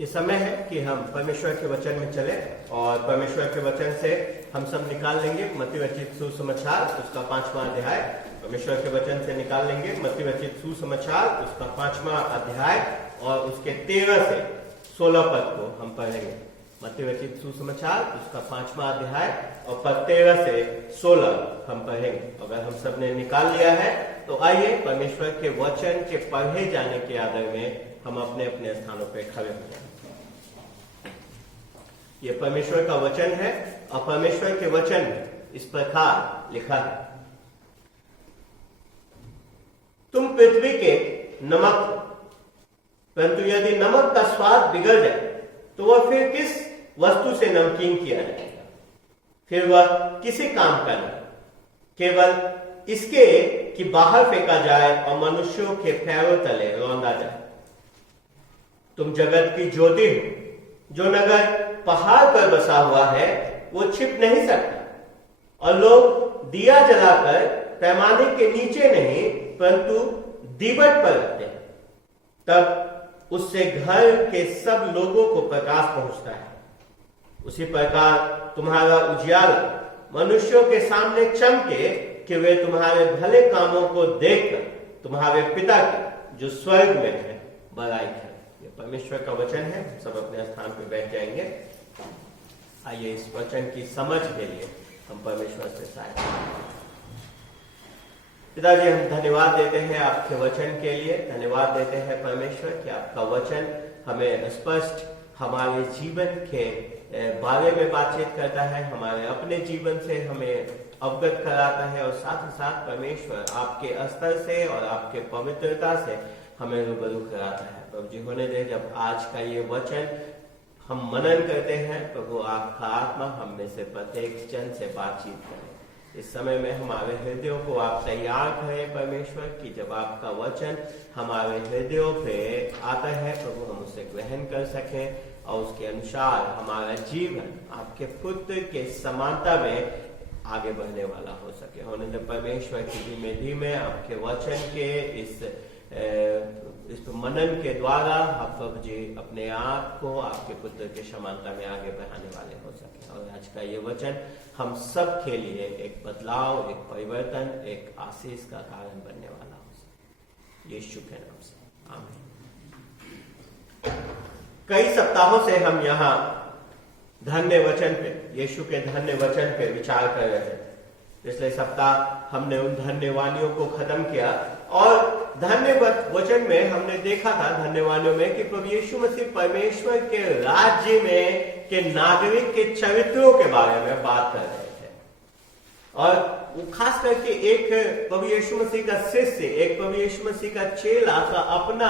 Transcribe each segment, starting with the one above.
ये समय है कि हम परमेश्वर के वचन में चले और परमेश्वर के वचन से हम सब निकाल लेंगे मत्ती रचित सुसमाचार उसका 5वां अध्याय। परमेश्वर के वचन से निकाल लेंगे मत्ती रचित सुसमाचार उसका 5वां अध्याय और उसके 13 से 16 पद को हम पढ़ेंगे। मत्ती रचित सुसमाचार उसका 5वां अध्याय और पद 13 से 16 हम पढ़ेंगे। अगर हम सब ने निकाल लिया है तो आइए परमेश्वर के वचन के पढ़े जाने के आदर में हम अपने अपने स्थानों पे खड़े हो जाएं। ये परमेश्वर का वचन है और परमेश्वर के वचन में इस प्रकार लिखा है, तुम पृथ्वी के नमक हो, परंतु यदि नमक का स्वाद बिगड़ जाए तो वह फिर किस वस्तु से नमकीन किया जाएगा, फिर वह किसी काम का नहीं, केवल इसके कि बाहर फेंका जाए और मनुष्यों के पैरों तले रौंदा जाए। तुम जगत की ज्योति हो। जो नगर पहाड़ पर बसा हुआ है वो छिप नहीं सकता और लोग दिया जलाकर पैमाने के नीचे नहीं परंतु दीवट पर रखते हैं, तब उससे घर के सब लोगों को प्रकाश पहुंचता है। उसी प्रकार तुम्हारा उजियाला मनुष्यों के सामने चमके कि वे तुम्हारे भले कामों को देखकर तुम्हारे पिता की जो स्वर्ग में है बड़ाई करें। ये परमेश्वर का वचन है। सब अपने स्थान पर बैठ जाएंगे। आइए इस वचन की समझ के लिए हम परमेश्वर से सहायता मांगें। पिताजी, हम धन्यवाद देते हैं आपके वचन के लिए। धन्यवाद देते हैं परमेश्वर कि आपका वचन हमें स्पष्ट हमारे जीवन के बारे में बातचीत करता है, हमारे अपने जीवन से हमें अवगत कराता है और साथ ही साथ परमेश्वर आपके स्तर से और आपके पवित्रता से हमें रूबरू कराता है। प्रभु जी, होने दे जब आज का ये वचन हम मनन करते हैं, प्रभु आपका आत्मा हम में से प्रत्येक जन से बातचीत करें। इस समय में हमारे हृदयों को आप तैयार करें परमेश्वर कि जब आपका वचन हमारे हृदयों पे आता है प्रभु हम उसे ग्रहण कर सकें और उसके अनुसार हमारा जीवन आपके पुत्र के समानता में आगे बढ़ने वाला हो सके। होने दे परमेश्वर की धीमे धीमे आपके वचन के इस मनन के द्वारा आप प्रभु जी अपने आप को आपके पुत्र के समानता में आगे बढ़ाने वाले हो सके और आज का ये वचन हम सब के लिए एक बदलाव, एक परिवर्तन, एक आशीष का कारण बनने वाला हो सके। यीशु के नाम से आमीन। कई सप्ताहों से हम यहाँ धन्य वचन पे, यीशु के धन्य वचन पे विचार कर रहे थे। पिछले सप्ताह हमने उन धन्यवादियों को खत्म किया और धन्य वचन में हमने देखा था धन्यवादियों में कि प्रभु यीशु मसीह परमेश्वर के राज्य में के नागरिक के चरित्रों के बारे में बात कर रहे थे और खास करके एक प्रभु यीशु मसीह का शिष्य, एक प्रभु यीशु मसीह का चेला का अपना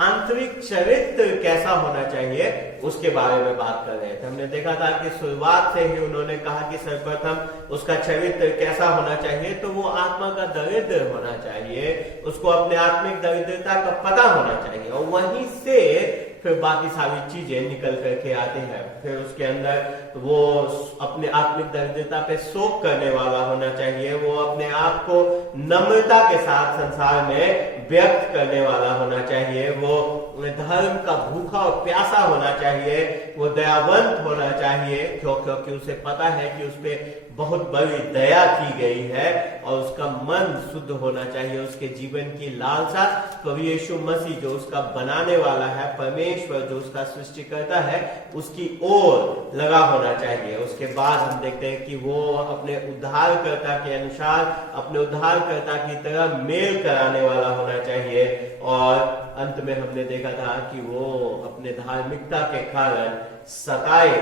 आंतरिक चरित्र कैसा होना चाहिए उसके बारे में बात कर रहे थे। हमने देखा था कि शुरुआत से ही उन्होंने कहा कि सर्वप्रथम उसका चरित्र कैसा होना चाहिए, तो वो आत्मा का दरिद्र होना चाहिए, उसको अपने आत्मिक दरिद्रता का पता होना चाहिए और वहीं से फिर बाकी सारी चीजें निकल करके आती है। फिर उसके अंदर वो अपने आत्मिक दरिद्रता पे शोक करने वाला होना चाहिए, वो अपने आप को नम्रता के साथ संसार में व्यक्त करने वाला होना चाहिए, वो धर्म का भूखा और प्यासा होना चाहिए, वो दयावंत होना चाहिए क्योंकि उसे पता है कि उस पर बहुत बड़ी दया की गई है और उसका मन शुद्ध होना चाहिए। उसके जीवन की लालसा प्रभु यीशु मसीह जो उसका बनाने वाला है, परमेश्वर जो उसका सृष्टिकर्ता है, उसकी ओर लगा होना चाहिए। उसके बाद हम देखते हैं कि वो अपने उद्धारकर्ता के अनुसार अपने उद्धारकर्ता की तरह मेल कराने वाला होना चाहिए और अंत में हमने देखा था कि वो अपने धार्मिकता के कारण सताए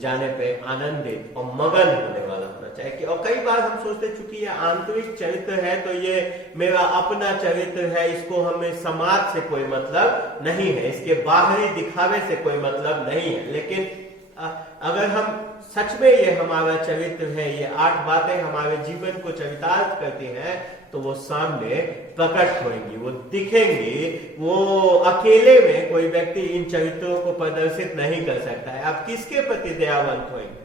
जाने पे आनंदित और मगन होने वाला होना चाहिए। और कई बार हम सोचते चूंकि ये आंतरिक चरित्र है तो ये मेरा अपना चरित्र है, इसको हमें समाज से कोई मतलब नहीं है, इसके बाहरी दिखावे से कोई मतलब नहीं है। लेकिन अगर हम सच में ये हमारा चरित्र है, ये 8 बातें हमारे जीवन को चरितार्थ करती हैं, तो वो सामने प्रकट होंगी, वो दिखेंगी। वो अकेले में कोई व्यक्ति इन चरित्रों को प्रदर्शित नहीं कर सकता है। आप किसके प्रति दयावंत होंगे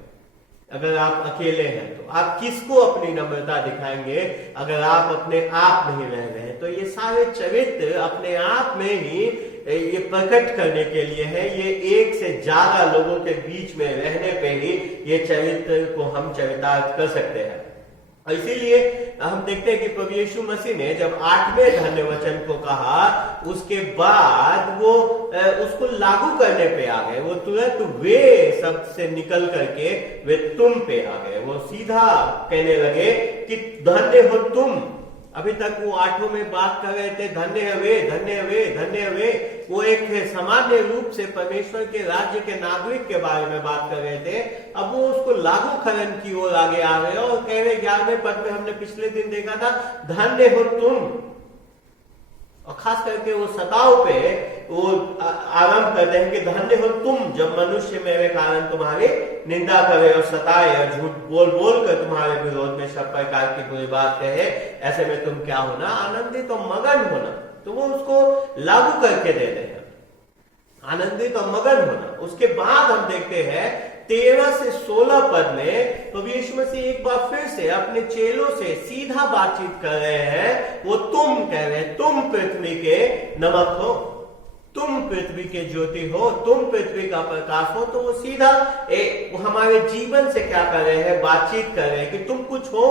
अगर आप अकेले हैं? तो आप किसको अपनी नम्रता दिखाएंगे अगर आप अपने आप नहीं रह रहे हैं? तो ये सारे चरित्र अपने आप में ही ये प्रकट करने के लिए है। ये एक से ज्यादा लोगों के बीच में रहने पे ही ये चरित्र को हम चरितार्थ कर सकते हैं। इसीलिए हम देखते हैं कि प्रभु यीशु मसीह ने जब 8वें धन्य वचन को कहा, उसके बाद वो उसको लागू करने पे आ गए। वो तुरंत वे शब्द से निकल करके वे तुम पे आ गए। वो सीधा कहने लगे कि धन्य हो तुम। अभी तक वो 8वें में बात कर रहे थे धन्य है वे, धन्य है वे, धन्य है वे। वो एक सामान्य रूप से परमेश्वर के राज्य के नागरिक के बारे में बात कर रहे थे। अब वो उसको लागूकरण की ओर आगे आ गए और कह रहे 11वें पद में हमने पिछले दिन देखा था धन्य हो तुम। और खास करके वो सताव पे वो आरंभ करते हैं कि धन्य हो तुम जब मनुष्य मेरे कारण तुम्हारी निंदा करे और सताए और झूठ बोल बोल कर तुम्हारे विरोध में सब प्रकार की बुरी बात कहे, ऐसे में तुम क्या होना, आनंदित और मगन होना। तो वो उसको लागू करके दे रहे हैं, आनंदित और मगन होना। उसके बाद हम देखते हैं 13 से 16 पद में प्रभु यीशु मसीह एक बार फिर से अपने चेलों से सीधा बातचीत कर रहे हैं। वो तुम कह रहे हैं, तुम पृथ्वी के नमक हो, तुम पृथ्वी के ज्योति हो, तुम पृथ्वी का प्रकाश हो। तो वो सीधा हमारे जीवन से क्या कर रहे हैं, बातचीत कर रहे हैं कि तुम कुछ हो,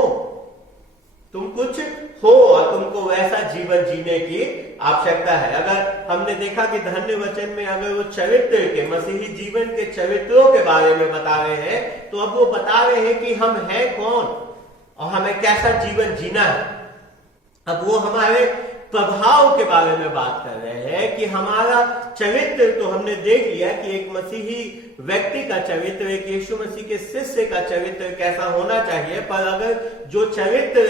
तुम कुछ हो और तुमको वैसा जीवन जीने की आवश्यकता है। अगर हमने देखा कि धन्य वचन में अगर वो चरित्र के, मसीही जीवन के चरित्रों के बारे में बता रहे हैं, तो अब वो बता रहे हैं कि हम हैं कौन और हमें कैसा जीवन जीना है। अब वो हमारे प्रभाव के बारे में बात कर रहे हैं कि हमारा चरित्र तो हमने देख लिया कि एक मसीही व्यक्ति का चरित्र, एक यीशु मसीह के शिष्य का चरित्र कैसा होना चाहिए। पर अगर जो चरित्र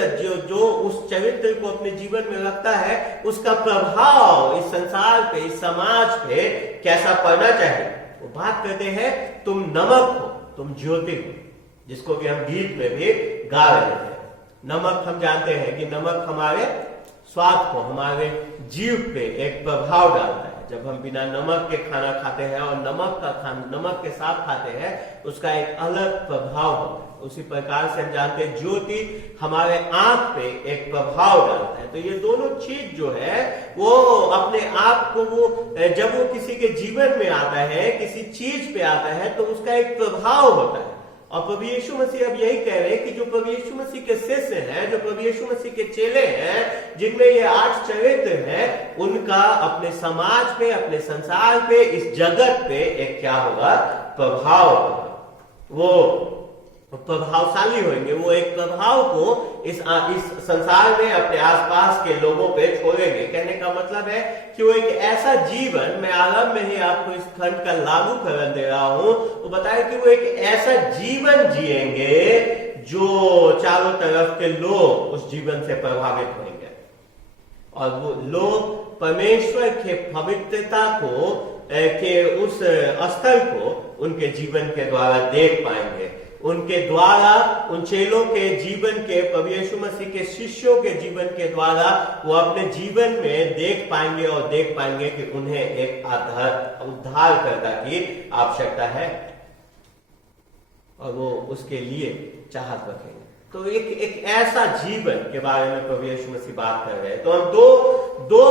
जो उस चरित्र को अपने जीवन में रखता है, उसका प्रभाव इस संसार पे, इस समाज पे कैसा पड़ना चाहिए। वो बात करते हैं तुम नमक हो, तुम ज्योति हो, जिसको कि हम गीत में भी गा रहे हैं। नमक हम जानते हैं कि नमक हमारे स्वाद को, हमारे जीव पे एक प्रभाव डालता है। जब हम बिना नमक के खाना खाते हैं और नमक के साथ खाते हैं, उसका एक अलग प्रभाव होता है। उसी प्रकार से हम जानते हैं ज्योति हमारे आंख पे एक प्रभाव डालता है। तो ये दोनों चीज जो है वो अपने आप को, वो जब वो किसी के जीवन में आता है, किसी चीज पे आता है, तो उसका एक प्रभाव होता है। और प्रभु यीशु मसीह अब यही कह रहे हैं कि जो प्रभु यीशु मसीह के शिष्य हैं, जो प्रभु यीशु मसीह के चेले हैं, जिनमें ये 8 चरित्र हैं, उनका अपने समाज पे, अपने संसार पे, इस जगत पे एक क्या होगा, प्रभाव होगा। वो प्रभावशाली होंगे। वो एक प्रभाव को इस संसार में अपने आसपास के लोगों पे छोड़ेंगे। कहने का मतलब है कि वो एक ऐसा जीवन, मैं आरंभ में ही आपको इस खंड का लागूकरण दे रहा हूं, तो बताया कि वो एक ऐसा जीवन जिएंगे जो चारों तरफ के लोग उस जीवन से प्रभावित होंगे और वो लोग परमेश्वर के पवित्रता को के उस स्तर को उनके जीवन के द्वारा देख पाएंगे। उनके द्वारा, उन चेलों के जीवन के, प्रभु यीशु मसीह के शिष्यों के जीवन के द्वारा वो अपने जीवन में देख पाएंगे और देख पाएंगे कि उन्हें एक उद्धारकर्ता की आवश्यकता है और वो उसके लिए चाहत रखेंगे। तो एक ऐसा जीवन के बारे में प्रभु यीशु मसीह बात कर रहे हैं। तो हम दो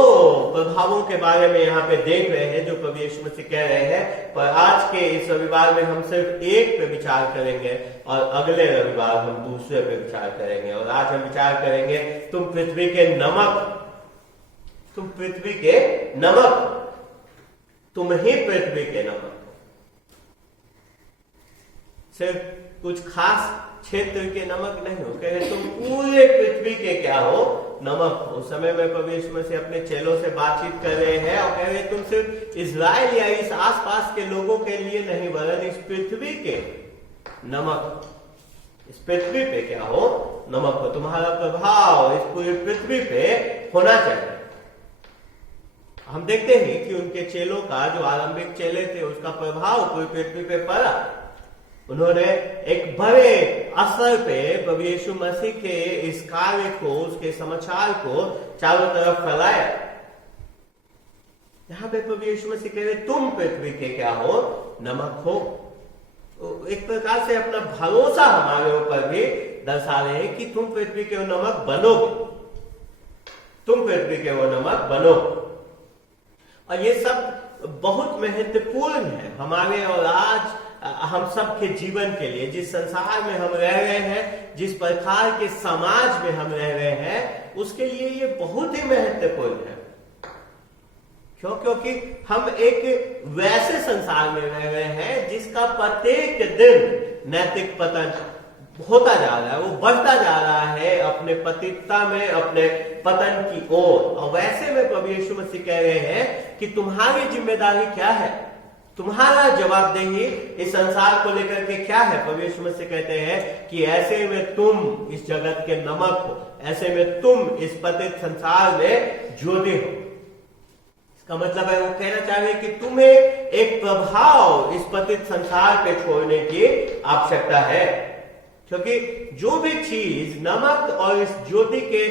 प्रभावों के बारे में यहाँ पे देख रहे हैं जो प्रभु यीशु मसीह कह रहे हैं। पर आज के इस रविवार में हम सिर्फ एक पे विचार करेंगे और अगले रविवार हम दूसरे पे विचार करेंगे। और आज हम विचार करेंगे तुम पृथ्वी के नमक, तुम पृथ्वी के नमक, तुम ही पृथ्वी के नमक। सिर्फ कुछ खास क्षेत्र के नमक नहीं हो, कह रहे तुम पूरे पृथ्वी के क्या हो, नमक हो। उस समय में प्रभु यीशु मसीह अपने चेलों से बातचीत कर रहे हैं और कह रहे तुम सिर्फ इजराइल या इस आसपास के लोगों के लिए नहीं, वरन इस पृथ्वी के नमक, इस पृथ्वी पे क्या हो, नमक हो। तुम्हारा प्रभाव इस पूरी पृथ्वी पे होना चाहिए। हम देखते हैं कि उनके चेलों का, जो आरंभिक चेले थे, उसका प्रभाव पूरी पृथ्वी पे पड़ा। उन्होंने एक बड़े असर पे प्रभु यीशु मसीह के इस कार्य को, उसके समाचार को चारों तरफ फैलाया। यहां पे प्रभु यीशु मसीह कह रहे तुम पृथ्वी के क्या हो, नमक हो। तो एक प्रकार से अपना भरोसा हमारे ऊपर भी दर्शा रहे हैं कि तुम पृथ्वी के वो नमक बनोगे, तुम पृथ्वी के वो नमक बनो। और ये सब बहुत महत्वपूर्ण है हमारे और आज हम सब के जीवन के लिए। जिस संसार में हम रह रहे हैं, जिस प्रकार के समाज में हम रह रहे हैं, उसके लिए ये बहुत ही महत्वपूर्ण है। क्यों? क्योंकि हम एक वैसे संसार में रह रहे हैं जिसका प्रत्येक दिन नैतिक पतन होता जा रहा है, वो बढ़ता जा रहा है अपने पतितता में, अपने पतन की ओर। और वैसे में प्रभु यीशु मसीह कह रहे हैं कि तुम्हारी जिम्मेदारी क्या है, तुम्हारा जवाबदेही इस संसार को लेकर के क्या है। प्रभु यीशु मसीह कहते हैं कि ऐसे में तुम इस जगत के नमक हो, ऐसे में तुम इस पतित संसार में ज्योति हो। इसका मतलब है वो कहना चाह रहे कि तुम्हें एक प्रभाव इस पतित संसार पे छोड़ने की आवश्यकता है, क्योंकि जो भी चीज नमक और इस ज्योति के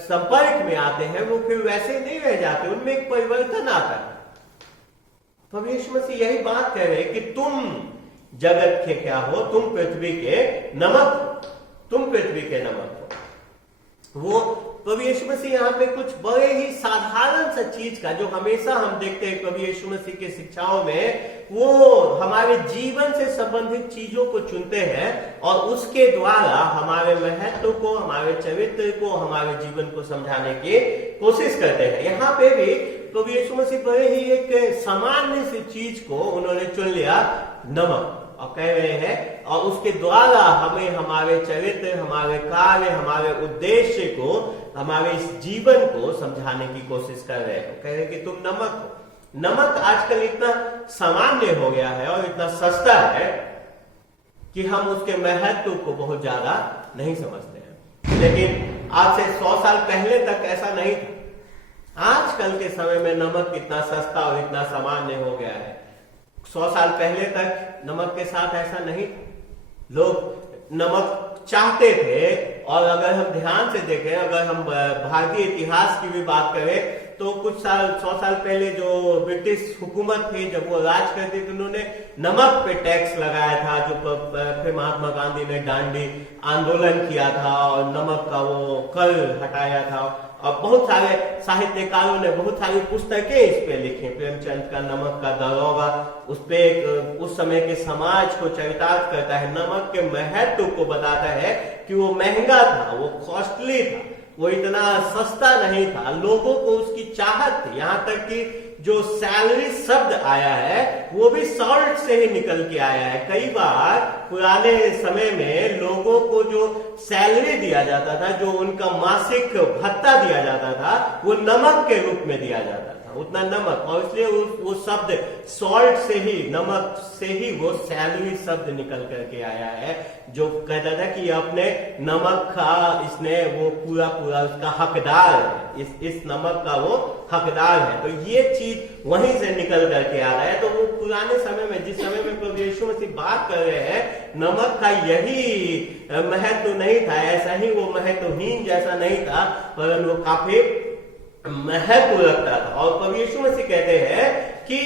संपर्क में आते हैं वो फिर वैसे नहीं रह जाते, उनमें एक परिवर्तन आता है। प्रभु यीशु मसीह यही बात कह रहे हैं कि तुम जगत के क्या हो, तुम पृथ्वी के नमक, तुम पृथ्वी के नमक हो। वो प्रभु यीशु मसीह यहाँ पे कुछ बड़े ही साधारण सा चीज का, जो हमेशा हम देखते हैं प्रभु यीशु मसीह की शिक्षाओं में, वो हमारे जीवन से संबंधित चीजों को चुनते हैं और उसके द्वारा हमारे महत्व को, हमारे चरित्र को, हमारे जीवन को समझाने की कोशिश करते हैं। यहाँ पे भी प्रभु यीशु मसीह बड़े ही एक सामान्य सी चीज को उन्होंने चुन लिया, नमक, और कह रहे हैं और उसके द्वारा हमें हमारे चरित्र, हमारे कार्य, हमारे उद्देश्य को, हमारे इस जीवन को समझाने की कोशिश कर रहे हैं। कह रहे हैं कि तुम नमक हो। नमक आजकल इतना सामान्य हो गया है और इतना सस्ता है कि हम उसके महत्व को बहुत ज्यादा नहीं समझते हैं। लेकिन आज से 100 साल पहले तक ऐसा नहीं था। आजकल के समय में नमक इतना सस्ता और इतना सामान्य हो गया है। 100 साल पहले तक नमक के साथ ऐसा नहीं। लोग नमक चाहते थे, और अगर हम ध्यान से देखें, अगर हम भारतीय इतिहास की भी बात करें, तो कुछ साल 100 साल पहले जो ब्रिटिश हुकूमत थी, जब वो राज करती थी, उन्होंने नमक पे टैक्स लगाया था। जो फिर महात्मा गांधी ने दांडी आंदोलन किया था और नमक का वो कर हटाया था। और बहुत सारे साहित्यकारों ने बहुत सारी पुस्तकें इस पे लिखी। प्रेमचंद का नमक का दरोगा, उस पे उस समय के समाज को चरितार्थ करता है, नमक के महत्व को बताता है कि वो महंगा था, वो कॉस्टली था, वो इतना सस्ता नहीं था, लोगों को उसकी चाहत थी। यहाँ तक कि जो सैलरी शब्द आया है वो भी सॉल्ट से ही निकल के आया है। कई बार पुराने समय में लोगों को जो सैलरी दिया जाता था, जो उनका मासिक भत्ता दिया जाता था, वो नमक के रूप में दिया जाता था, उतना नमक। और इसलिए वो शब्द सॉल्ट से ही, नमक से ही वो सैलरी शब्द निकल करके आया है, जो कहता था कि अपने नमक का इसने वो पूरा उसका हकदार है, इस नमक का वो हकदार है। तो ये चीज वहीं से निकल करके आ रहा है। तो वो पुराने समय में, जिस समय में प्रभु यीशु मसीह बात कर रहे हैं, नमक का यही महत्व नहीं था, ऐसा ही वो महत्वहीन जैसा नहीं था, परंतु वो काफी महत्व रखता था। और प्रभु यीशु मसीह कहते हैं कि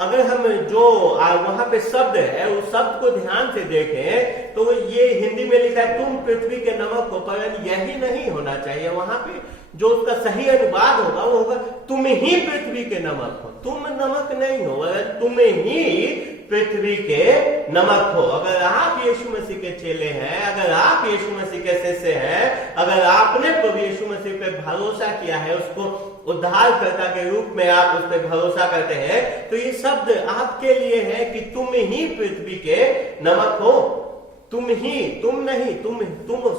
अगर हम जो वहां पे शब्द है, उस शब्द को ध्यान से देखें तो ये हिंदी में लिखा है तुम पृथ्वी के नमक हो, पर यही नहीं होना चाहिए। वहां पे जो उसका सही अनुवाद होगा वो होगा तुम ही पृथ्वी के नमक हो। तुम नमक नहीं हो, तुम ही पृथ्वी के नमक हो। अगर आप यीशु मसीह के चेले हैं, अगर आप यीशु मसीह के शिष्य हैं, अगर आपने प्रभु यीशु मसीह पे भरोसा किया है, उसको उद्धारकर्ता के रूप में आप उस पर भरोसा करते हैं, तो ये शब्द आपके लिए है कि तुम ही पृथ्वी के नमक हो। तुम ही, तुम नहीं, तुम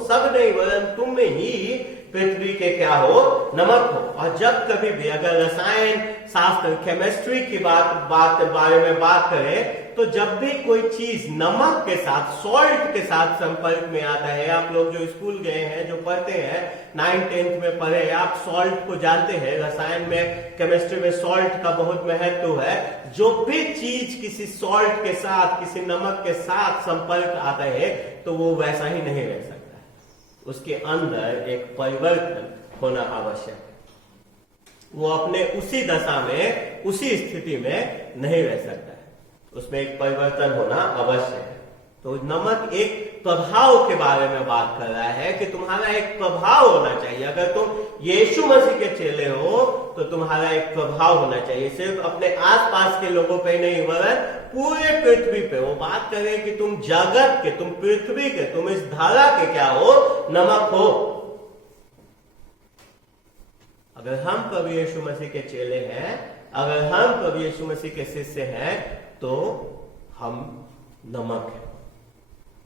सब नहीं, वरन तुम ही पृथ्वी के क्या हो, नमक हो। और जब कभी भी अगर रसायन शास्त्र, केमिस्ट्री की बारे में बात करें, तो जब भी कोई चीज नमक के साथ, सॉल्ट के साथ संपर्क में आता है, आप लोग जो स्कूल गए हैं, जो पढ़ते हैं, 9th-10th में पढ़े, आप सॉल्ट को जानते हैं। रसायन में, केमिस्ट्री में सॉल्ट का बहुत महत्व है। जो भी चीज किसी सॉल्ट के साथ, किसी नमक के साथ संपर्क आता है, तो वो वैसा ही नहीं रह सकता। उसके अंदर एक परिवर्तन होना आवश्यक है। वो अपने उसी दशा में, उसी स्थिति में नहीं रह सकता है, उसमें एक परिवर्तन होना आवश्यक है। तो नमक एक प्रभाव के बारे में बात कर रहा है कि तुम्हारा एक प्रभाव होना चाहिए। अगर तुम यीशु मसीह के चेले हो तो तुम्हारा एक प्रभाव होना चाहिए, सिर्फ अपने आसपास के लोगों पे नहीं वरन पूरे पृथ्वी पे। वो बात करे कि तुम जगत के, तुम पृथ्वी के, तुम इस धारा के क्या हो, नमक हो। अगर हम प्रभु यीशु मसीह के चेले हैं, अगर हम प्रभु यीशु मसीह के शिष्य हैं, तो हम नमक हैं।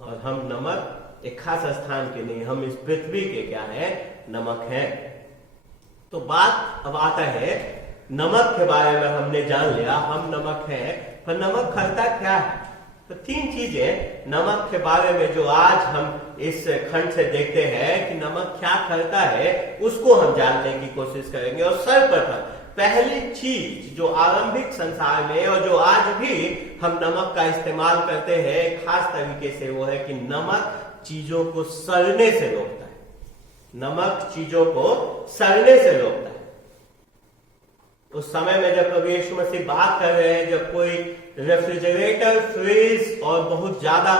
और हम नमक एक खास स्थान के नहीं, हम इस पृथ्वी के क्या है, नमक हैं। तो बात अब आता है नमक के बारे में हमने जान लिया, हम नमक हैं, पर नमक करता क्या है? तो 3 चीजें नमक के बारे में जो आज हम इस खंड से देखते हैं कि नमक क्या करता है, उसको हम जानने की कोशिश करेंगे। और सर्वप्रथम पहली चीज जो आरंभिक संसार में और जो आज भी हम नमक का इस्तेमाल करते हैं खास तरीके से, वो है कि नमक चीजों को सड़ने से रोकता है। नमक चीजों को सड़ने से रोकता है। उस समय में जब प्रभु यीशु मसीह बात कर रहे हैं, जब कोई रेफ्रिजरेटर, फ्रीज और बहुत ज्यादा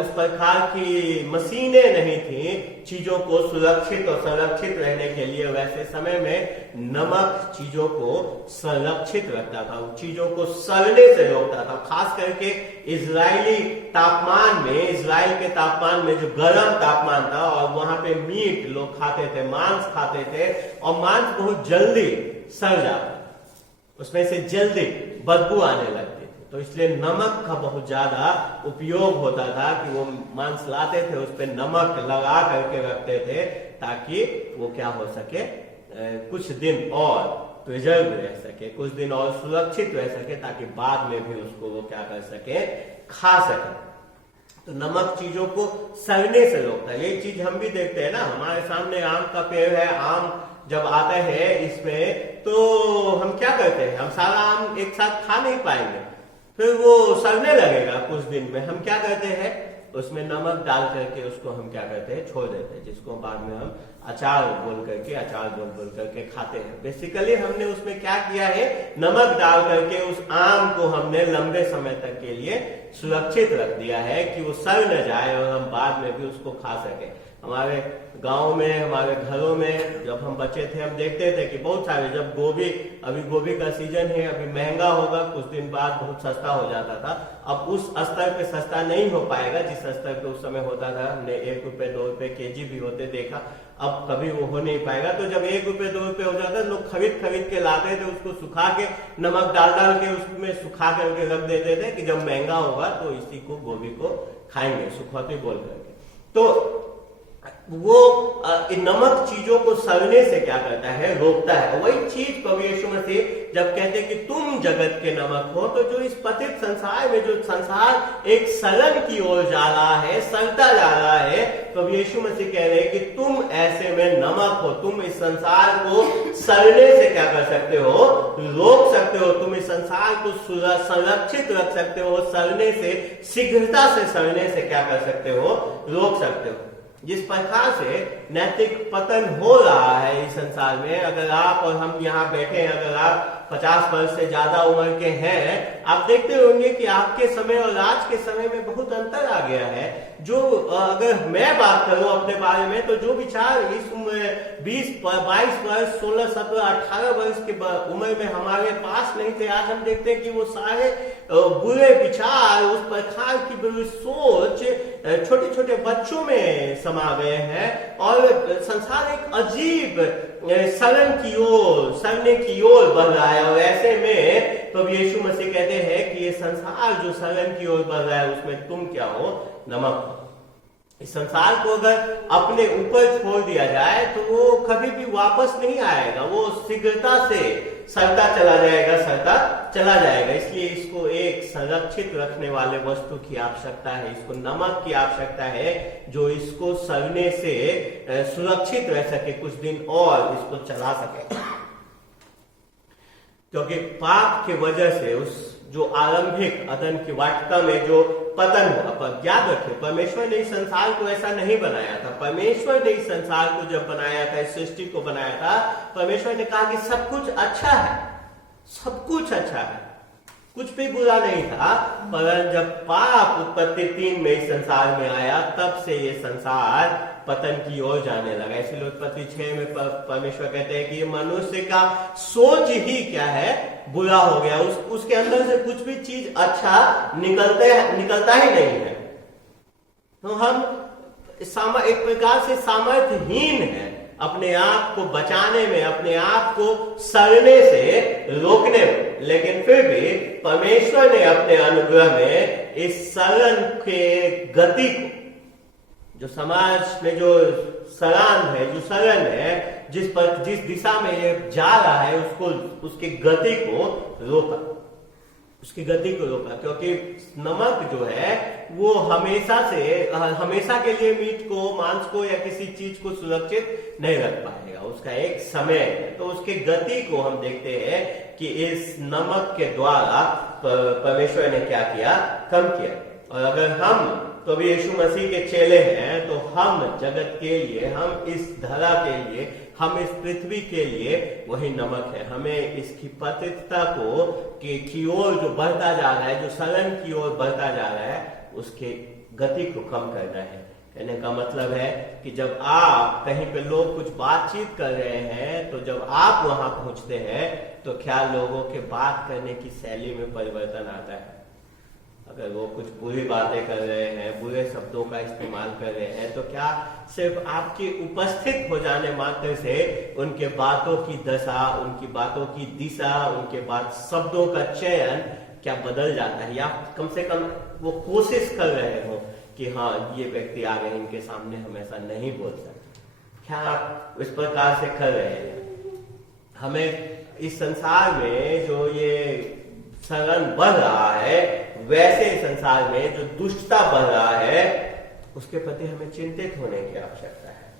उस प्रकार की मशीनें नहीं थी चीजों को सुरक्षित और संरक्षित रहने के लिए, वैसे समय में नमक चीजों को संरक्षित रखता था, चीजों को सड़ने से रोकता था। खास करके इजरायली तापमान में, इजराइल के तापमान में जो गर्म तापमान था, और वहां पे मीट लोग खाते थे, मांस खाते थे, और मांस बहुत जल्दी सड़ जाता, उसमें से जल्दी बदबू आने लगती थी। तो इसलिए नमक का बहुत ज्यादा उपयोग होता था कि वो मांस लाते थे, उस पर नमक लगा करके रखते थे ताकि वो क्या हो सके, कुछ दिन और प्रिजर्व रह सके, कुछ दिन और सुरक्षित रह सके, ताकि बाद में भी उसको वो क्या कर सके, खा सके। तो नमक चीजों को सड़ने से रोकता है। ये चीज हम भी देखते हैं ना, हमारे सामने आम का पेड़ है, आम जब आता है इसमें, तो हम क्या करते हैं, हम सारा आम एक साथ खा नहीं पाएंगे, फिर वो सड़ने लगेगा कुछ दिन में। हम क्या करते हैं, उसमें नमक डाल करके उसको हम क्या करते हैं, छोड़ देते हैं, जिसको बाद में हम अचार बोल करके खाते हैं। बेसिकली हमने उसमें क्या किया है, नमक डाल करके उस आम को हमने लंबे समय तक के लिए सुरक्षित रख दिया है कि वो सड़ न जाए और हम बाद में भी उसको खा सके। हमारे गांव में, हमारे घरों में जब हम बच्चे थे, हम देखते थे कि बहुत सारे, जब गोभी, अभी गोभी का सीजन है, अभी महंगा होगा, कुछ दिन बाद बहुत सस्ता हो जाता था। अब उस स्तर पे सस्ता नहीं हो पाएगा जिस स्तर पे उस समय होता था। हमने 1 रुपए 2 रुपए केजी भी होते देखा, अब कभी वो हो नहीं पाएगा। तो जब 1 रुपए 2 रुपए हो जाता, लोग खरीद के लाते थे, उसको सुखा के, नमक डाल के उसमें सुखा करके रख देते थे कि जब महंगा होगा तो इसी को, गोभी को खाएंगे, सुखौती बोल करके। तो वो नमक चीजों को सड़ने से क्या करता है, रोकता है। वही चीज प्रभु यीशु मसीह जब कहते हैं कि तुम जगत के नमक हो, तो जो इस पतित संसार में, जो संसार एक सड़न की ओर जा रहा है, सड़ता जा रहा है, प्रभु यीशु मसीह कह रहे हैं कि तुम ऐसे में नमक हो, तुम इस संसार को सड़ने से क्या कर सकते हो, रोक सकते हो, तुम इस संसार को संरक्षित रख सकते हो, सड़ने से, शीघ्रता से सड़ने से क्या कर सकते हो, रोक सकते हो। जिस प्रकार से नैतिक पतन हो रहा है इस संसार में, अगर आप और हम यहाँ बैठे हैं, अगर आप 50 वर्ष से ज्यादा उम्र के हैं, आप देखते होंगे कि आपके समय और आज के समय में बहुत अंतर आ गया है। जो अगर मैं बात करूं अपने बारे में, तो जो विचार इस उम्र 20, 22 वर्ष, 16, 17, 18 वर्ष के उम्र में हमारे पास नहीं थे, आज हम देखते हैं कि वो सारे बुरे विचार, उस प्रकार की बुरी सोच छोटे छोटे बच्चों में समा गए हैं, और संसार एक अजीब सड़न की ओर, सड़ने की ओर बढ़ रहा है। और ऐसे में तो यीशु मसीह कहते हैं कि ये संसार जो सड़न की ओर बढ़ रहा है, उसमें तुम क्या हो, नमक। इस संसार को अगर अपने ऊपर छोड़ दिया जाए तो वो कभी भी वापस नहीं आएगा, वो शीघ्रता से सड़ता चला जाएगा, इसलिए इसको एक संरक्षित रखने वाले वस्तु की आवश्यकता है, इसको नमक की आवश्यकता है, जो इसको सड़ने से सुरक्षित रह सके, कुछ दिन और इसको चला सके। क्योंकि पाप के वजह से उस जो आरंभिक अदन की वाटिका में जो पतन हुआ, पर याद रखें, परमेश्वर ने इस संसार को ऐसा नहीं बनाया था। परमेश्वर ने इस संसार को जब बनाया था, इस सृष्टि को बनाया था, परमेश्वर ने कहा कि सब कुछ अच्छा है, सब कुछ अच्छा है, कुछ भी बुरा नहीं था, पर जब पाप उत्पत्ति 3 में इस संसार में आया, तब से ये संसार पतन की ओर जाने लगा। इसलिए उत्पत्ति 6 में परमेश्वर कहते हैं कि ये मनुष्य का सोच ही क्या है, बुरा हो गया। उसके अंदर से कुछ भी चीज अच्छा निकलता ही नहीं है। तो हम एक प्रकार से सामर्थ्यहीन है अपने आप को बचाने में, अपने आप को सड़ने से रोकने में। लेकिन फिर भी परमेश्वर ने अपने अनुग्रह में इस सड़न के गति को, जो समाज में जो सड़ान है, जो सड़न है, जिस दिशा में ये जा रहा है, उसकी गति को रोका, उसकी गति को रोका। क्योंकि नमक जो है वो हमेशा के लिए मीट को, मांस को या किसी चीज को सुरक्षित नहीं रख पाएगा, उसका एक समय है। तो उसकी गति को हम देखते हैं कि इस नमक के द्वारा परमेश्वर ने क्या किया, कम किया। और अगर हम तो भी यीशु मसीह के चेले हैं, तो हम जगत के लिए, हम इस धरा के लिए, हम इस पृथ्वी के लिए वही नमक है। हमें इसकी पतितता को की ओर जो बढ़ता जा रहा है, जो सड़न की ओर बढ़ता जा रहा है, उसके गति को कम करना है। कहने का मतलब है कि जब आप कहीं पे लोग कुछ बातचीत कर रहे हैं, तो जब आप वहां पहुंचते हैं, तो क्या लोगों के बात करने की शैली में परिवर्तन आता है। अगर वो कुछ बुरी बातें कर रहे हैं, बुरे शब्दों का इस्तेमाल कर रहे हैं, तो क्या सिर्फ आपके उपस्थित हो जाने मात्र से उनके बातों की दशा, उनकी बातों की दिशा, उनके बाद शब्दों का चयन क्या बदल जाता है? या कम से कम वो कोशिश कर रहे हो कि हाँ, ये व्यक्ति आ गए, इनके सामने हम ऐसा नहीं बोल सकते। क्या आप इस प्रकार से कर रहे हैं? हमें इस संसार में जो ये सड़न बढ़ रहा है, वैसे संसार में जो दुष्टता बढ़ रहा है, उसके प्रति हमें चिंतित होने की आवश्यकता है।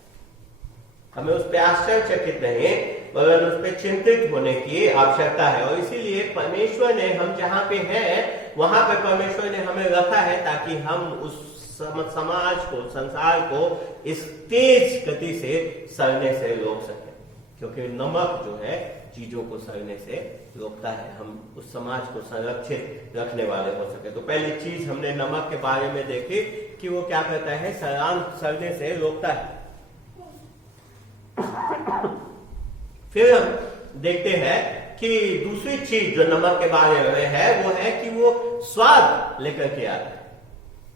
हमें उस पर आश्चर्यचकित नहीं, वरन उस पर चिंतित होने की आवश्यकता है। और इसीलिए परमेश्वर ने, हम जहां पे हैं वहां पे परमेश्वर ने हमें रखा है, ताकि हम उस समाज को, संसार को इस तेज गति से सड़ने से रोक सके। क्योंकि नमक जो है चीजों को सड़ने से रोकता है, हम उस समाज को संरक्षित रखने वाले हो सके। तो पहली चीज हमने नमक के बारे में देखी कि वो क्या करता है, सड़ने से रोकता है। फिर हम देखते हैं कि दूसरी चीज जो नमक के बारे में है, वो है कि वो स्वाद लेकर के आता है।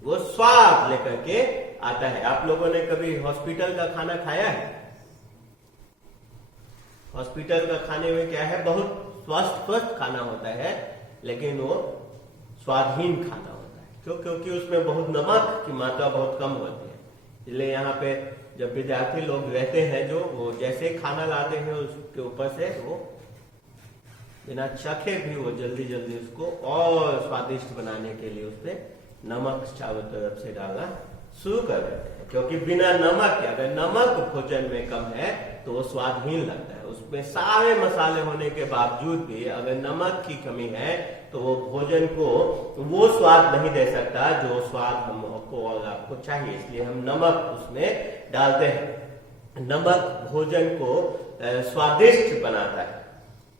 वो स्वाद लेकर के आता है। आप लोगों ने कभी हॉस्पिटल का खाना खाया है? हॉस्पिटल का खाने में क्या है, बहुत स्वस्थ खाना होता है, लेकिन वो स्वादहीन खाना होता है। क्यों? क्योंकि उसमें बहुत नमक की मात्रा बहुत कम होती है। इसलिए यहाँ पे जब विद्यार्थी लोग रहते हैं, जो वो जैसे खाना लाते हैं, उसके ऊपर से वो बिना चखे भी वो जल्दी उसको और स्वादिष्ट बनाने के लिए उसपे नमक चारों तरफ से डालना शुरू कर देते हैं। क्योंकि बिना नमक के, अगर नमक भोजन में कम है तो वो स्वादहीन लगता है। उसमें सारे मसाले होने के बावजूद भी अगर नमक की कमी है, तो वो भोजन को वो स्वाद नहीं दे सकता जो स्वाद हमको और आपको चाहिए। इसलिए हम नमक उसमें डालते हैं। नमक भोजन को स्वादिष्ट बनाता है,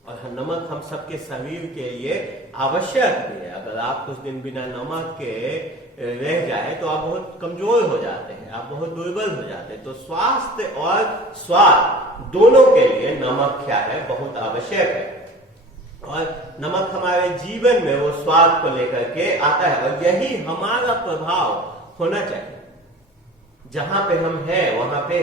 और नमक हम सबके शरीर के लिए आवश्यक भी है। अगर आप कुछ दिन बिना नमक के रह जाए तो आप बहुत कमजोर हो जाते हैं, आप बहुत दुर्बल हो जाते हैं। तो स्वास्थ्य और स्वाद दोनों के लिए नमक क्या है, बहुत आवश्यक है। और नमक हमारे जीवन में वो स्वाद को लेकर के आता है, और यही हमारा प्रभाव होना चाहिए। जहां पे हम हैं वहां पे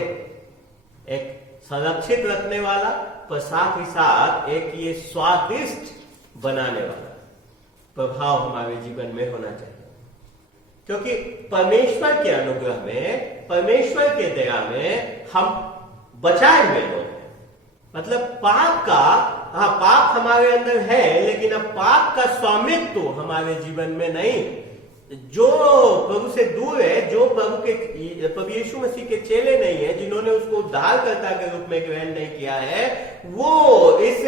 एक संरक्षित रखने वाला, पर साथ ही साथ एक ये स्वादिष्ट बनाने वाला प्रभाव हमारे जीवन में होना चाहिए। क्योंकि परमेश्वर के अनुग्रह में, परमेश्वर के दया में हम बचाए हुए लोग हैं। मतलब पाप का, हाँ, पाप हमारे अंदर है, लेकिन अब पाप का स्वामित्व तो हमारे जीवन में नहीं। जो प्रभु से दूर है, जो प्रभु यीशु मसीह के चेले नहीं है, जिन्होंने उसको उद्धारकर्ता के रूप में ग्रहण नहीं किया है, वो इस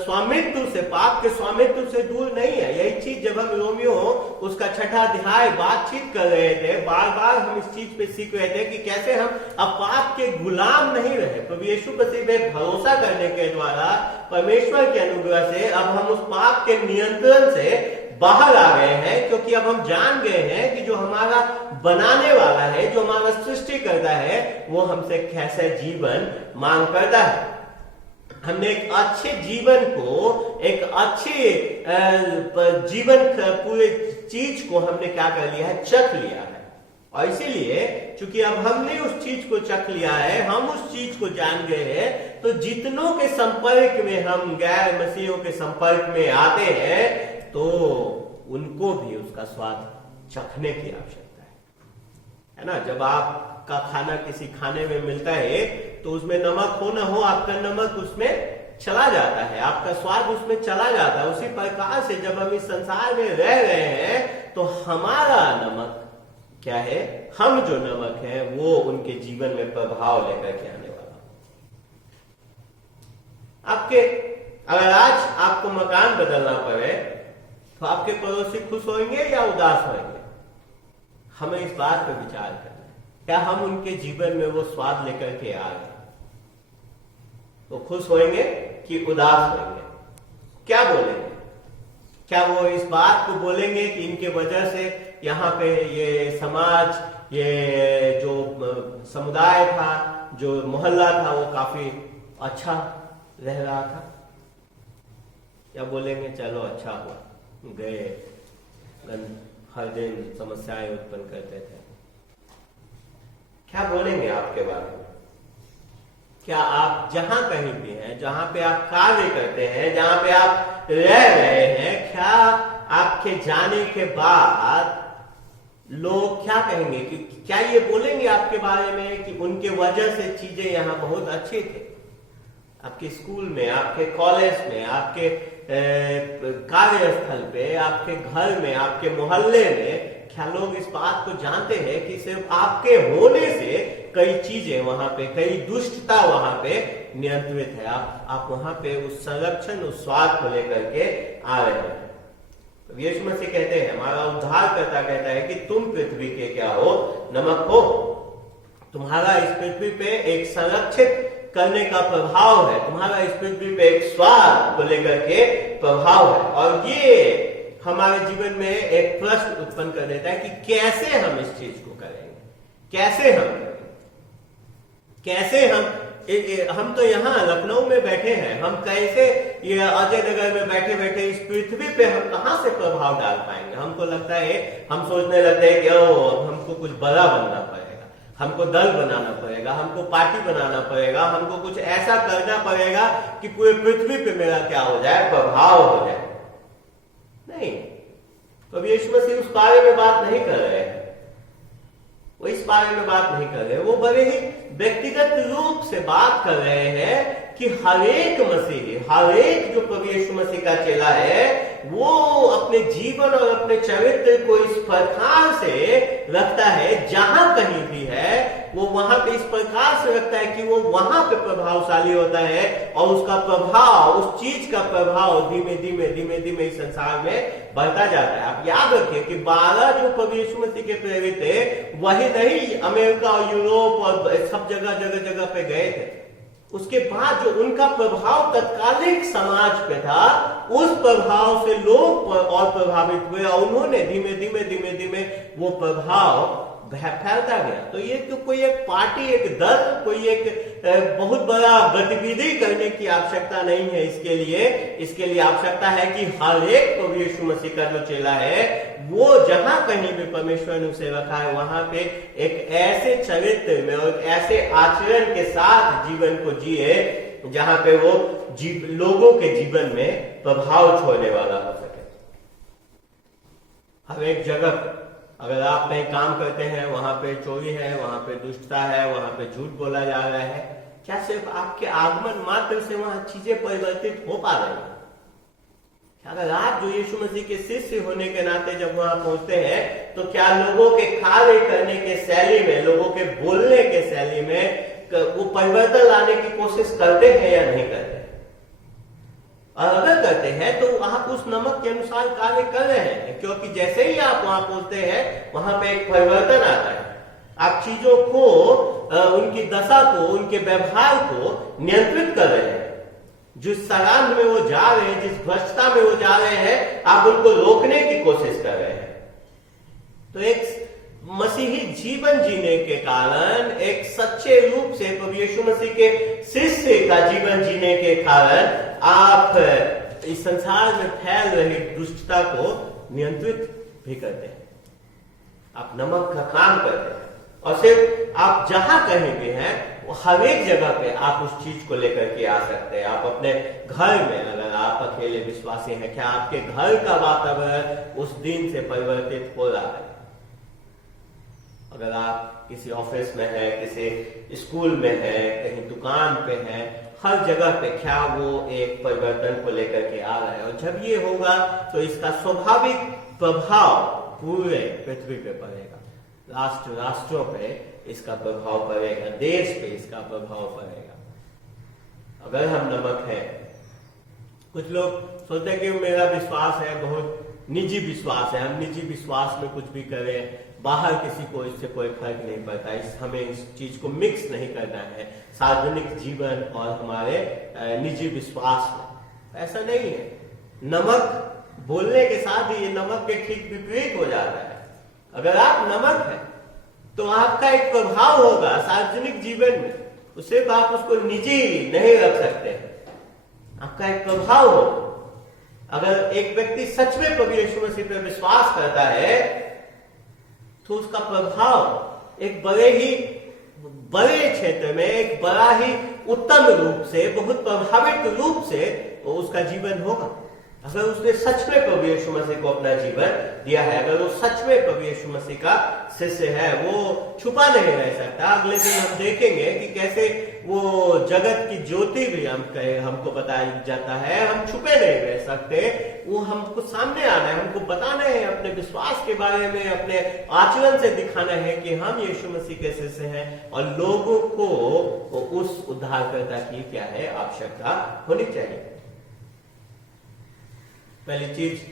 स्वामित्व से, पाप के स्वामित्व से दूर नहीं है। यही चीज जब हम रोमियो उसका 6 अध्याय बातचीत कर रहे थे, बार बार हम इस चीज पे सीख रहे थे कि कैसे हम अब पाप के गुलाम नहीं रहे। प्रभु यीशु मसीह पे भरोसा करने के द्वारा, परमेश्वर के अनुग्रह से अब हम उस पाप के नियंत्रण से बाहर आ गए हैं, क्योंकि अब हम जान गए हैं कि जो हमारा बनाने वाला है, जो हमारा सृष्टि करता है, वो हमसे कैसे जीवन मांग करता है। हमने एक अच्छे जीवन को, एक अच्छे जीवन पूरे चीज को हमने क्या कर लिया है, चख लिया है। और इसीलिए चूंकि अब हमने उस चीज को चख लिया है, हम उस चीज को जान गए हैं, तो जितनों के संपर्क में हम गैर मसीहियों के संपर्क में आते हैं, तो उनको भी उसका स्वाद चखने की आवश्यकता है ना। जब आपका खाना किसी खाने में मिलता है, तो उसमें नमक हो ना हो, आपका नमक उसमें चला जाता है, आपका स्वाद उसमें चला जाता है। उसी प्रकार से जब हम इस संसार में रह रहे हैं, तो हमारा नमक क्या है, हम जो नमक है, वो उनके जीवन में प्रभाव लेकर के आने वाला। अगर आज आपको मकान बदलना पड़े, तो आपके पड़ोसी खुश होंगे या उदास होंगे? हमें इस बात पर विचार करना है, क्या हम उनके जीवन में वो स्वाद लेकर के आ गए, वो खुश होंगे कि उदास होंगे? क्या बोलेंगे? क्या वो इस बात को बोलेंगे कि इनके वजह से यहाँ पे ये समाज, ये जो समुदाय था, जो मोहल्ला था, वो काफी अच्छा रह रहा था? या बोलेंगे चलो अच्छा हुआ, गए, हर दिन समस्याएं उत्पन्न करते थे? क्या बोलेंगे आपके बारे में? क्या आप जहां कहीं भी हैं, जहां पे आप कार्य करते हैं, जहां पे आप रह रहे हैं, क्या आपके जाने के बाद लोग क्या कहेंगे? कि क्या ये बोलेंगे आपके बारे में कि उनके वजह से चीजें यहाँ बहुत अच्छी थे? आपके स्कूल में, आपके कॉलेज में, आपके कार्यस्थल पे, आपके घर में, आपके मोहल्ले में, क्या लोग इस बात को जानते हैं कि सिर्फ आपके होने से कई चीजें वहां पे, कई दुष्टता वहां पे नियंत्रित है? आप वहां पे उस संरक्षण, उस स्वाद को लेकर के आ रहे हैं। तो यीशु मसीह कहते हैं, हमारा उद्धारकर्ता कहता है कि तुम पृथ्वी के क्या हो, नमक हो। तुम्हारा इस पृथ्वी पे एक संरक्षित करने का प्रभाव है, तुम्हारा इस पृथ्वी पे एक स्वाद को लेकर के प्रभाव है। और ये हमारे जीवन में एक प्रश्न उत्पन्न कर देता है कि कैसे हम इस चीज को करेंगे, कैसे हम करेंगे, कैसे हम तो यहाँ लखनऊ में बैठे हैं, हम कैसे ये अजय नगर में बैठे बैठे इस पृथ्वी पे हम कहां से प्रभाव डाल पाएंगे? हमको लगता है, हम सोचने लगते हैं कि अब हमको कुछ बड़ा बनना पड़ेगा, हमको दल बनाना पड़ेगा, हमको पार्टी बनाना पड़ेगा, हमको कुछ ऐसा करना पड़ेगा कि पूरे पृथ्वी पे मेरा क्या हो जाए, प्रभाव हो जाए। नहीं, तो अब यीशु मसीह उस बारे में बात नहीं कर रहे हैं, वो इस बारे में बात नहीं कर रहे, वो बड़े ही व्यक्तिगत रूप से बात कर रहे हैं कि हर एक मसीही, हर एक जो प्रभु यीशु मसीह का चेला है, वो अपने जीवन और अपने चरित्र को इस प्रकार से रखता है, जहां कहीं भी है वो वहां पे इस प्रकार से रखता है कि वो वहां पे प्रभावशाली होता है, और उसका प्रभाव, उस चीज का प्रभाव धीमे धीमे धीमे धीमे इस संसार में बढ़ता जाता है। आप याद रखिए कि 12 जो प्रभु यीशु मसीह के प्रेरित थे, वही नहीं अमेरिका और यूरोप और सब जगह जगह जगह पे गए थे। उसके बाद जो उनका प्रभाव तत्कालिक समाज पे था, उस प्रभाव से लोग और प्रभावित हुए, और उन्होंने धीमे धीमे धीमे धीमे वो प्रभाव फैलता गया। तो ये तो कोई एक पार्टी, एक दल, कोई एक बहुत बड़ा गतिविधि करने की आवश्यकता नहीं है। इसके लिए आवश्यकता है कि हर एक प्रभु यीशु मसीह का जो चेला है, वो जहां कहीं भी परमेश्वर ने उसे रखा है, वहां पे एक ऐसे चरित्र में और ऐसे आचरण के साथ जीवन को जिए जहां पे वो लोगों के जीवन में प्रभाव छोड़ने वाला हो सके। हर एक जगह अगर आप कहीं काम करते हैं, वहां पे चोरी है, वहां पे दुष्टता है, वहां पे झूठ बोला जा रहा है, क्या सिर्फ आपके आगमन मात्र से वहां चीजें परिवर्तित हो पा रही है? अगर आप जो यीशु मसीह के शिष्य होने के नाते जब वहां पहुंचते हैं तो क्या लोगों के कार्य करने के शैली में, लोगों के बोलने के शैली में वो परिवर्तन लाने की कोशिश करते हैं या नहीं करते? और अगर करते हैं तो आप उस नमक के अनुसार कार्य कर रहे हैं, क्योंकि जैसे ही आप वहां पहुंचते हैं वहां पे एक परिवर्तन आता है। आप चीजों को, उनकी दशा को, उनके व्यवहार को नियंत्रित कर रहे हैं। जिस सरांध में वो जा रहे हैं, जिस भ्रष्टता में वो जा रहे हैं, आप उनको रोकने की कोशिश कर रहे हैं। तो एक मसीही जीवन जीने के कारण, एक सच्चे रूप से प्रभु यीशु मसीह के शिष्य का जीवन जीने के कारण आप इस संसार में फैल रही दुष्टता को नियंत्रित भी करते हैं। आप नमक का काम करते हैं और सिर्फ आप जहां कहीं भी हैं हर एक जगह पे आप उस चीज को लेकर के आ सकते हैं। आप अपने घर में, अगर आप अकेले विश्वासी हैं, क्या आपके घर का वातावरण उस दिन से परिवर्तित हो रहा है? अगर आप किसी ऑफिस में है, किसी स्कूल में है, कहीं दुकान पे है, हर जगह पे क्या वो एक परिवर्तन को लेकर के आ रहा है? और जब ये होगा तो इसका स्वाभाविक प्रभाव पूरे पृथ्वी पे पड़ेगा, राष्ट्रों पे इसका प्रभाव पड़ेगा, देश पे इसका प्रभाव पड़ेगा। अगर हम नमक हैं, कुछ लोग सोचते हैं कि मेरा विश्वास है बहुत निजी विश्वास है, हम निजी विश्वास में कुछ भी करें, बाहर किसी को इससे कोई फर्क नहीं पड़ता, हमें इस चीज को मिक्स नहीं करना है सार्वजनिक जीवन और हमारे निजी विश्वास में। ऐसा नहीं है। नमक बोलने के साथ ही ये नमक के ठीक विपरीत हो जाता है। अगर आप नमक हैं तो आपका एक प्रभाव होगा सार्वजनिक जीवन में, सिर्फ आप उसको निजी नहीं रख सकते, आपका एक प्रभाव होगा। अगर एक व्यक्ति सच में प्रभु यीशु मसीह पर विश्वास करता है तो उसका प्रभाव एक बड़े क्षेत्र में, एक बड़ा ही उत्तम रूप से, बहुत प्रभावित रूप से उसका जीवन होगा। अगर उसने सच में प्रभु यीशु मसीह को अपना जीवन दिया है, अगर वो सच में प्रभु यीशु मसीह का शिष्य है, वो छुपा नहीं रह सकता। अगले दिन हम देखेंगे कि कैसे वो जगत की ज्योति भी हमको बताया जाता है, हम छुपे नहीं रह सकते, वो हमको सामने आना है, हमको बताना है अपने विश्वास के बारे में, अपने आचरण से दिखाना है कि हम यीशु मसीह के शिष्य हैं और लोगों को उस उद्धारकर्ता की क्या है आवश्यकता होनी चाहिए। पहली चीज।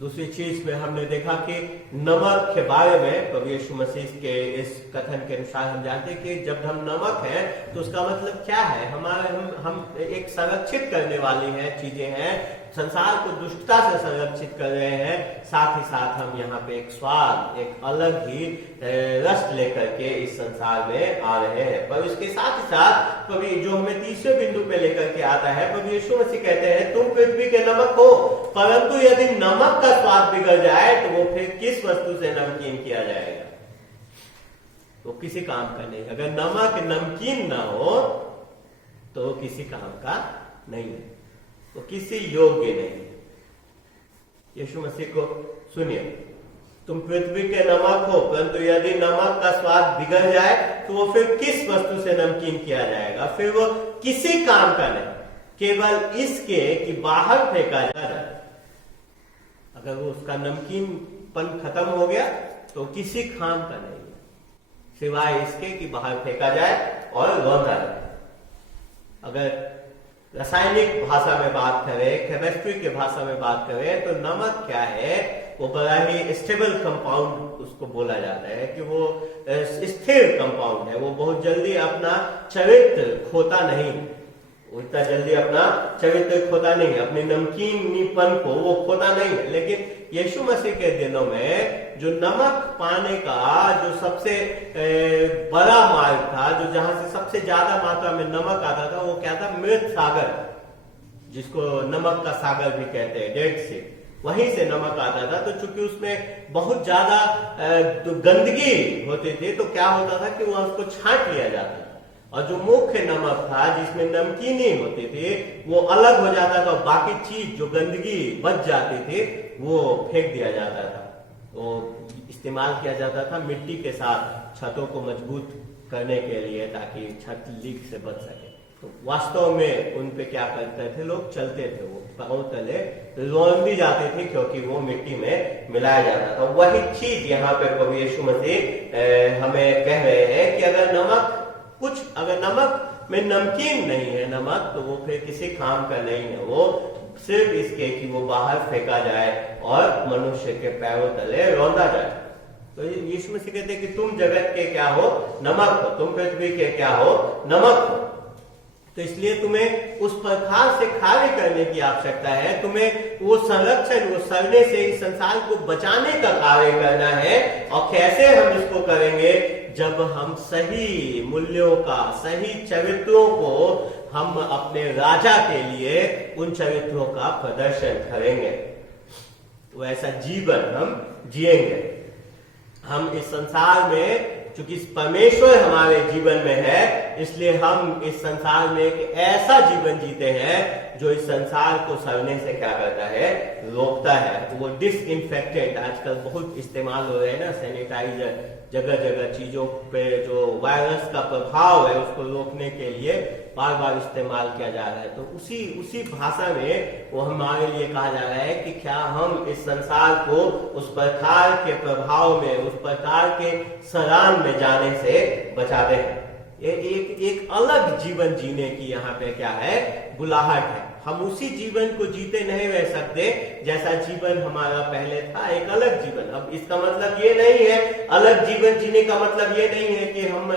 दूसरी चीज में हमने देखा कि नमक के बारे में प्रभु यीशु मसीह के इस कथन के अनुसार हम जानते हैं कि जब हम नमक हैं तो उसका मतलब क्या है? हम एक संरक्षित करने वाली है चीजें हैं, संसार को दुष्टता से संरक्षित कर रहे हैं, साथ ही साथ हम यहाँ पे एक स्वाद, एक अलग ही रस लेकर के इस संसार में आ रहे हैं। पर इसके साथ ही साथ प्रभु जो हमें तीसरे बिंदु पे लेकर के आता है, प्रभु यीशु मसीह कहते हैं तुम पृथ्वी के नमक हो, परंतु यदि नमक का स्वाद बिगड़ जाए तो वो फिर किस वस्तु से नमकीन किया जाएगा? वो किसी काम का नहीं। अगर नमक नमकीन ना हो तो किसी काम का नहीं है, वो किसी योग्य नहीं। यीशु मसीह को सुनिए, तुम पृथ्वी के नमक हो, परंतु यदि नमक का स्वाद बिगड़ जाए तो वो फिर किस वस्तु से नमकीन किया जाएगा? फिर वो किसी काम का नहीं, केवल इसके कि बाहर फेंका जाए। अगर वो उसका नमकीनपन खत्म हो गया तो किसी काम का नहीं है, सिवाय इसके कि बाहर फेंका जाए और रौंदा जाए। अगर रासायनिक भाषा में बात करें, केमिस्ट्री के भाषा में बात करें तो नमक क्या है? वो बड़ा ही स्टेबल कंपाउंड उसको बोला जाता है कि वो स्थिर कंपाउंड है, वो बहुत जल्दी अपना चरित्र खोता नहीं, उतना जल्दी अपना चरित्र खोता नहीं, अपने नमकीनीपन को वो खोता नहीं है। लेकिन यीशु मसीह के दिनों में जो नमक पाने का जो सबसे बड़ा मार्ग था, जो जहां से सबसे ज्यादा मात्रा में नमक आता था, वो क्या था? मृत सागर, जिसको नमक का सागर भी कहते हैं, डेड सी, वहीं से नमक आता था। तो चूंकि उसमें बहुत ज्यादा गंदगी होती थी तो क्या होता था कि वह उसको छांट लिया जाता था, और जो मुख्य नमक था जिसमें नमकीनी होती थी वो अलग हो जाता था, बाकी चीज जो गंदगी बच जाती थी वो फेंक दिया जाता था। वो इस्तेमाल किया जाता था मिट्टी के साथ छतों को मजबूत करने के लिए, ताकि छत लीक से बच सके। तो वास्तव में उन पे क्या करते थे लोग, चलते थे, वो पांव तले रोन भी जाते थे क्योंकि वो मिट्टी में मिलाया जाता था। वही चीज यहाँ पे प्रभु यीशु मसीह हमें कह रहे हैं कि अगर नमक में नमकीन नहीं है नमक, तो वो फिर किसी काम का नहीं है, वो सिर्फ इसके कि वो बाहर फेंका जाए और मनुष्य के पैरों तले रौंदा जाए। तो यीशु मसीह कहते हैं कि तुम जगत के क्या हो, नमक हो, तुम पृथ्वी के क्या हो, नमक हो। तो इसलिए तुम्हें उस प्रकार से कार्य करने की आवश्यकता है, तुम्हें वो संरक्षण, वो सड़ने से इस संसार को बचाने का कार्य करना है। और कैसे हम इसको करेंगे, जब हम सही मूल्यों का, सही चरित्रों को हम अपने राजा के लिए उन चरित्रों का प्रदर्शन करेंगे, वैसा जीवन हम जिएंगे। हम इस संसार में, चूंकि परमेश्वर हमारे जीवन में है, इसलिए हम इस संसार में एक ऐसा जीवन जीते हैं जो इस संसार को सड़ने से क्या करता है, रोकता है। तो वो डिसइंफेक्टेंट आजकल बहुत इस्तेमाल हो रहे हैं ना, सैनिटाइजर जगह जगह चीजों पे जो वायरस का प्रभाव है उसको रोकने के लिए बार बार इस्तेमाल किया जा रहा है। तो उसी भाषा में वो हमारे लिए कहा जा रहा है कि क्या हम इस संसार को उस प्रकार के प्रभाव में, उस प्रकार के सरान में जाने से बचाते हैं। ये एक अलग जीवन जीने की यहाँ पे क्या है, बुलाहट है। हम उसी जीवन को जीते नहीं रह सकते जैसा जीवन हमारा पहले था, एक अलग जीवन। अब इसका मतलब ये नहीं है, अलग जीवन जीने का मतलब ये नहीं है कि हम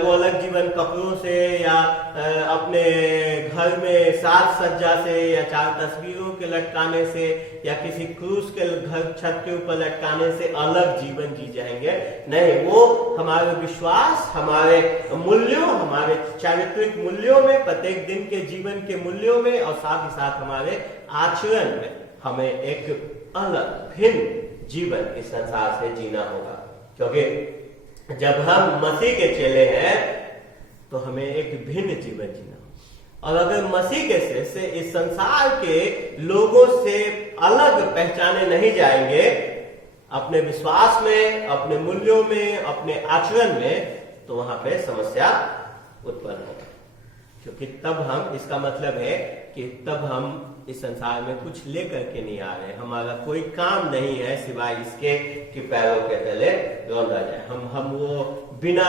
वो अलग जीवन कपड़ों से या अपने घर में साज सज्जा से या 4 तस्वीरों के लटकाने से या किसी क्रूस के घर छत के ऊपर लटकाने से अलग जीवन जी जाएंगे। नहीं, वो हमारे विश्वास, हमारे मूल्यों, हमारे चारित्रिक मूल्यों में, प्रत्येक दिन के जीवन के मूल्यों में और साथ ही साथ हमारे आचरण में हमें एक अलग भिन्न जीवन इस संसार से जीना होगा। क्योंकि जब हम मसीह के चेले हैं तो हमें एक भिन्न जीवन जीना, और अगर मसीह के से इस संसार के लोगों से अलग पहचाने नहीं जाएंगे अपने विश्वास में, अपने मूल्यों में, अपने आचरण में, तो वहां पे समस्या उत्पन्न होगी। क्योंकि तब हम, इसका मतलब है कि तब हम इस संसार में कुछ लेकर के नहीं आ रहे, हमारा कोई काम नहीं है सिवाय इसके कि पैरों के तले रौंदा जाए। हम वो बिना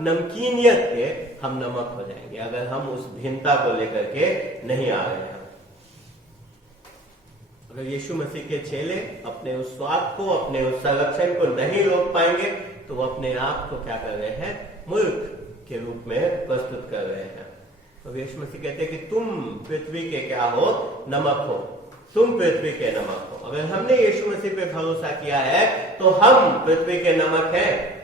नमकीनियत के हम नमक हो जाएंगे अगर हम उस भिन्नता को लेकर के नहीं आ रहे हैं। अगर यीशु मसीह के चेले अपने उस स्वाद को, अपने उस संरक्षण को नहीं रोक पाएंगे तो वो अपने आप को क्या कर रहे हैं, मूर्ख के रूप में प्रस्तुत कर रहे हैं। तो यीशु मसीह कहते हैं कि तुम पृथ्वी के क्या हो, नमक हो, तुम पृथ्वी के नमक हो। अगर हमने यीशु मसीह पे भरोसा किया है तो हम पृथ्वी के नमक हैं।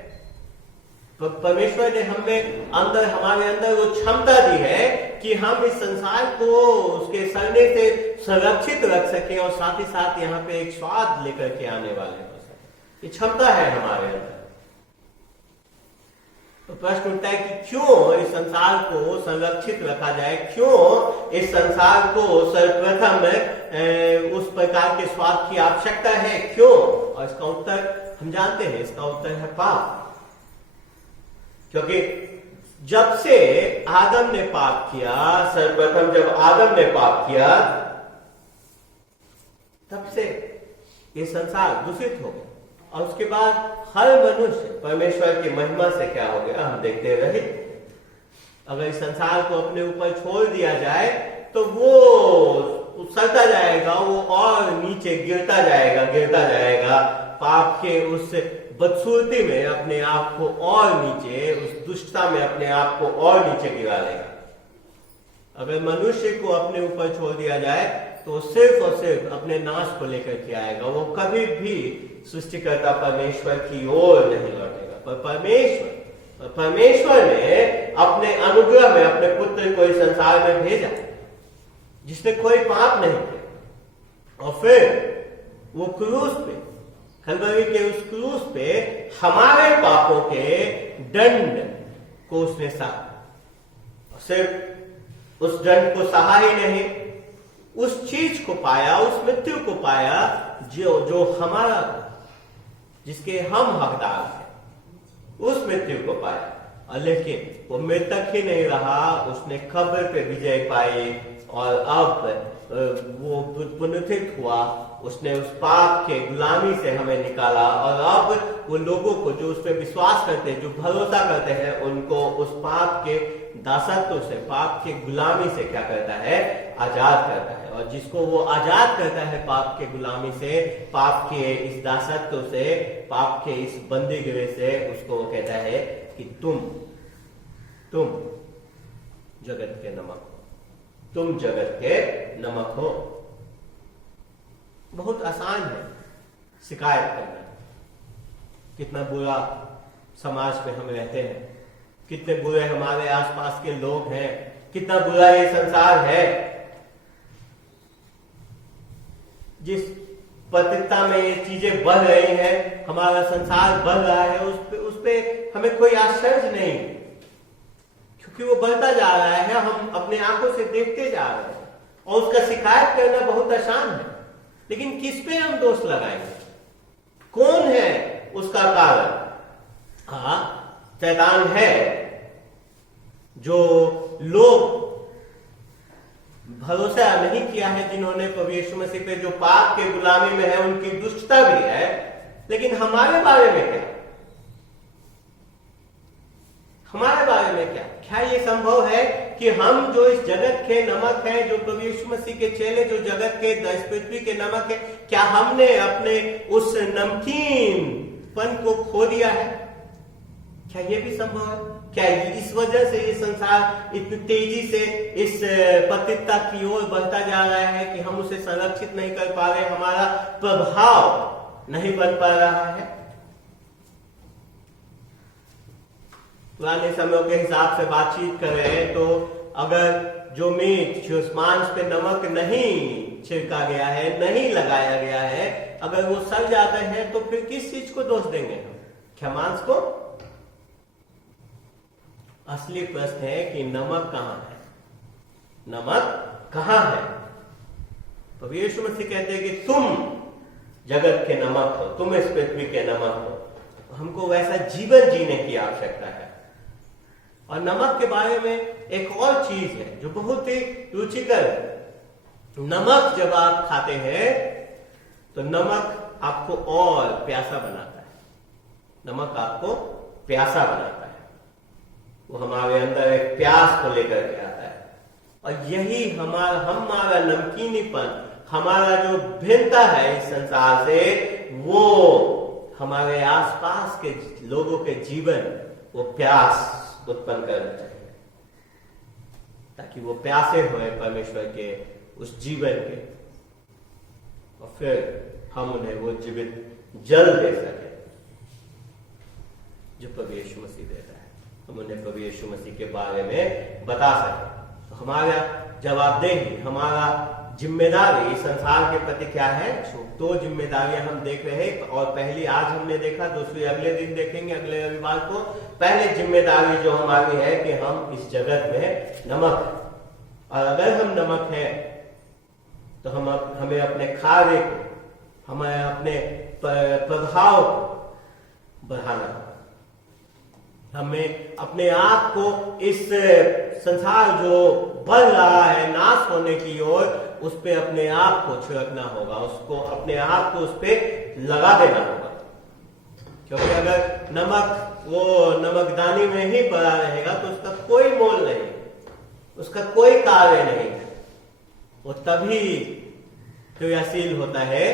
तो परमेश्वर ने हमें हमारे अंदर वो क्षमता दी है कि हम इस संसार को उसके सड़ने से सुरक्षित रख सके और साथ ही साथ यहाँ पे एक स्वाद लेकर के आने वाले हो सके। ये क्षमता है हमारे अंदर। तो प्रश्न उठता है कि क्यों इस संसार को संरक्षित रखा जाए, क्यों इस संसार को सर्वप्रथम उस प्रकार के स्वाद की आवश्यकता है, क्यों? और इसका उत्तर हम जानते हैं, इसका उत्तर है पाप। क्योंकि जब से आदम ने पाप किया, सर्वप्रथम जब आदम ने पाप किया, तब से ये संसार दूषित हो गया और उसके बाद हर मनुष्य परमेश्वर की महिमा से क्या हो गया, हम देखते रहे। अगर इस संसार को अपने ऊपर छोड़ दिया जाए तो वो सड़ता जाएगा, वो और नीचे गिरता जाएगा पाप के उस बदसूरती में अपने आप को और नीचे, उस दुष्टता में अपने आप को और नीचे गिरा लेगा। अगर मनुष्य को अपने ऊपर छोड़ दिया जाए तो सिर्फ और सिर्फ अपने नाश को लेकर के आएगा, वो कभी भी सृष्टिकर्ता परमेश्वर की ओर नहीं लौटेगा। पर परमेश्वर ने अपने अनुग्रह में अपने पुत्र को इस संसार में भेजा जिसने कोई पाप नहीं किया, और फिर वो क्रूस पे, कलवरी के उस क्रूस पे हमारे पापों के दंड को उसने सहा। सिर्फ उस दंड को सहा ही नहीं, उस चीज को पाया, उस मृत्यु को पाया जो हमारा, जिसके हम हकदार हैं, उस मृत्यु को पाया। और लेकिन वो मृतक ही नहीं रहा, उसने कब्र पे विजय पाई और अब वो पुनरुत्थित हुआ, उसने उस पाप के गुलामी से हमें निकाला और अब वो लोगों को जो उस पर विश्वास करते हैं, जो भरोसा करते हैं, उनको उस पाप के दासत्व से, पाप के गुलामी से क्या करता है, आजाद करता है। और जिसको वो आजाद करता है पाप के गुलामी से, पाप के इस दासत्व से, पाप के इस बंदीगिरी से, उसको वो कहता है कि तुम जगत के नमक हो, तुम जगत के नमक हो। बहुत आसान है शिकायत करना। कितना बुरा समाज में हम रहते हैं, कितने बुरे हमारे आसपास के लोग हैं, कितना बुरा ये संसार है। जिस पतितता में ये चीजें बढ़ रही हैं, हमारा संसार बढ़ रहा है, उस पे हमें कोई आश्चर्य नहीं, क्योंकि वो बढ़ता जा रहा है, हम अपने आंखों से देखते जा रहे हैं और उसका शिकायत करना बहुत आसान है। लेकिन किस पे हम दोष लगाएंगे? कौन है उसका कारण? हाँ, शैतान है। जो लोग भरोसा नहीं किया है, जिन्होंने प्रभु यीशु मसीह पे, जो पाप के गुलामी में है, उनकी दुष्टता भी है। लेकिन हमारे बारे में क्या? हमारे बारे में क्या? क्या ये संभव है कि हम जो इस जगत के नमक हैं, जो प्रभु यीशु मसीह के चेले, जो जगत के, इस पृथ्वी के नमक है, क्या हमने अपने उस नमकीनपन को खो दिया है? क्या ये भी संभव है? क्या इस वजह से ये संसार इतनी तेजी से इस पतितता की ओर बढ़ता जा रहा है कि हम उसे संरक्षित नहीं कर पा रहे, हमारा प्रभाव नहीं बन पा रहा है? पुराने समयों के हिसाब से बातचीत कर रहे हैं तो अगर जो मीट, जो मांस पे नमक नहीं छिड़का गया है, नहीं लगाया गया है, अगर वो सड़ जाते हैं तो फिर किस चीज को दोष देंगे हम? क्या मांस को? असली प्रश्न है कि नमक कहां है? नमक कहां है? तो यीशु मसीह कहते हैं कि तुम जगत के नमक हो, तुम इस पृथ्वी के नमक हो। हमको वैसा जीवन जीने की आवश्यकता है। और नमक के बारे में एक और चीज है जो बहुत ही रुचिकर है। नमक जब आप खाते हैं तो नमक आपको और प्यासा बनाता है। नमक आपको प्यासा बनाता है, वो हमारे अंदर एक प्यास को लेकर के आता है। और यही हमारा नमकीनीपन, हमारा जो भिन्नता है इस संसार से, वो हमारे आसपास के लोगों के जीवन वो प्यास उत्पन्न करना चाहिए, ताकि वो प्यासे हुए परमेश्वर के उस जीवन के, और फिर हम उन्हें वो जीवित जल दे सके जो प्रभु यीशु मसीह देता है। हम उन्हें प्रभु यीशु मसीह के बारे में बता सके। तो हमारा जवाबदेही, हमारा जिम्मेदारी इस संसार के प्रति क्या है? दो जिम्मेदारियां हम देख रहे हैं, और पहली आज हमने देखा, दूसरी अगले दिन देखेंगे, अगले रविवार को। पहले जिम्मेदारी जो हमारी है कि हम इस जगत में नमक हैं, और अगर हम नमक हैं तो हमें अपने कार्य को, हमें अपने प्रभाव को बढ़ाना है। हमें अपने आप को इस संसार जो बढ़ रहा है नाश होने की ओर, उस पे अपने आप को छिड़कना होगा, उसको अपने आप को उस पे लगा देना होगा। क्योंकि अगर नमक वो नमकदानी में ही पड़ा रहेगा तो उसका कोई मोल नहीं, उसका कोई कार्य नहीं है। वो तभी क्रियाशील होता है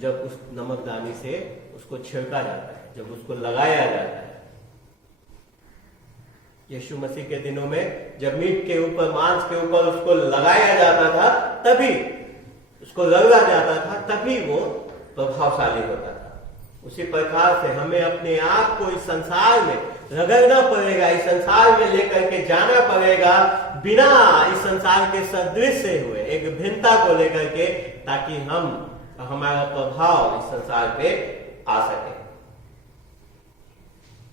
जब उस नमकदानी से उसको छिड़का जाता है, जब उसको लगाया जाता है। यीशु मसीह के दिनों में जब मीट के ऊपर, मांस के ऊपर उसको लगाया जाता था, तभी उसको रगड़ा जाता था, तभी वो प्रभावशाली होता था। उसी प्रकार से हमें अपने आप को इस संसार में रगड़ना पड़ेगा, इस संसार में लेकर के जाना पड़ेगा, बिना इस संसार के सदृश से हुए, एक भिन्नता को लेकर के, ताकि हमारा प्रभाव इस संसार पे आ सके।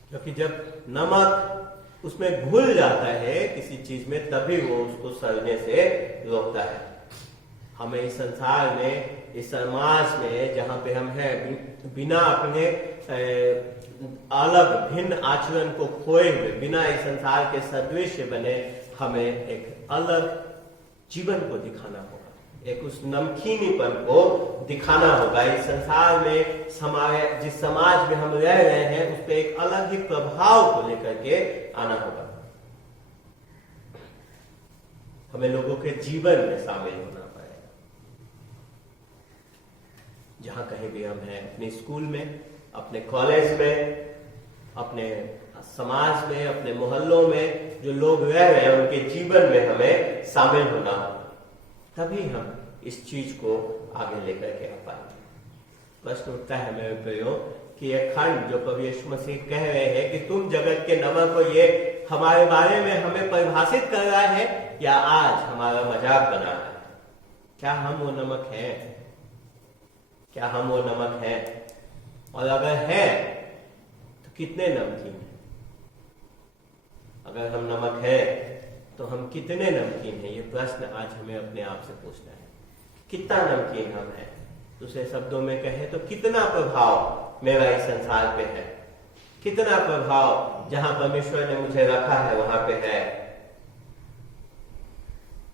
क्योंकि जब नमक उसमें घुल जाता है किसी चीज में, तभी वो उसको सड़ने से रोकता है। हमें इस संसार में, इस समाज में जहाँ पे हम हैं, बिना अपने अलग भिन्न आचरण को खोए हुए, बिना इस संसार के सदृश बने, हमें एक अलग जीवन को दिखाना होगा, एक उस नमकीनीपन को दिखाना होगा। इस संसार में जिस समाज में हम रह रहे हैं उस पर एक अलग ही प्रभाव को लेकर के आना होगा। हमें लोगों के जीवन में शामिल होना पड़ेगा। जहां कहीं भी हम हैं, अपने स्कूल में, अपने कॉलेज में, अपने समाज में, अपने मोहल्लों में जो लोग रह रहे हैं उनके जीवन में हमें शामिल होना होगा। तभी हम इस चीज को आगे लेकर के आ पाएंगे। प्रश्न उठता है मेरे प्रियो कि यह खंड जो प्रभु यीशु मसीह कह रहे हैं कि तुम जगत के नमक हो, ये हमारे बारे में हमें परिभाषित कर रहा है या आज हमारा मजाक बना है? क्या हम वो नमक हैं? क्या हम वो नमक हैं? और अगर है तो कितने नमकीन हैं? अगर हम नमक है तो हम कितने नमकीन हैं? ये प्रश्न आज हमें अपने आप से पूछना है। कितना नमकीन हम हैं? दूसरे शब्दों में कहे तो कितना प्रभाव मेरा इस संसार पे है? कितना प्रभाव जहां परमेश्वर ने मुझे रखा है वहां पे है?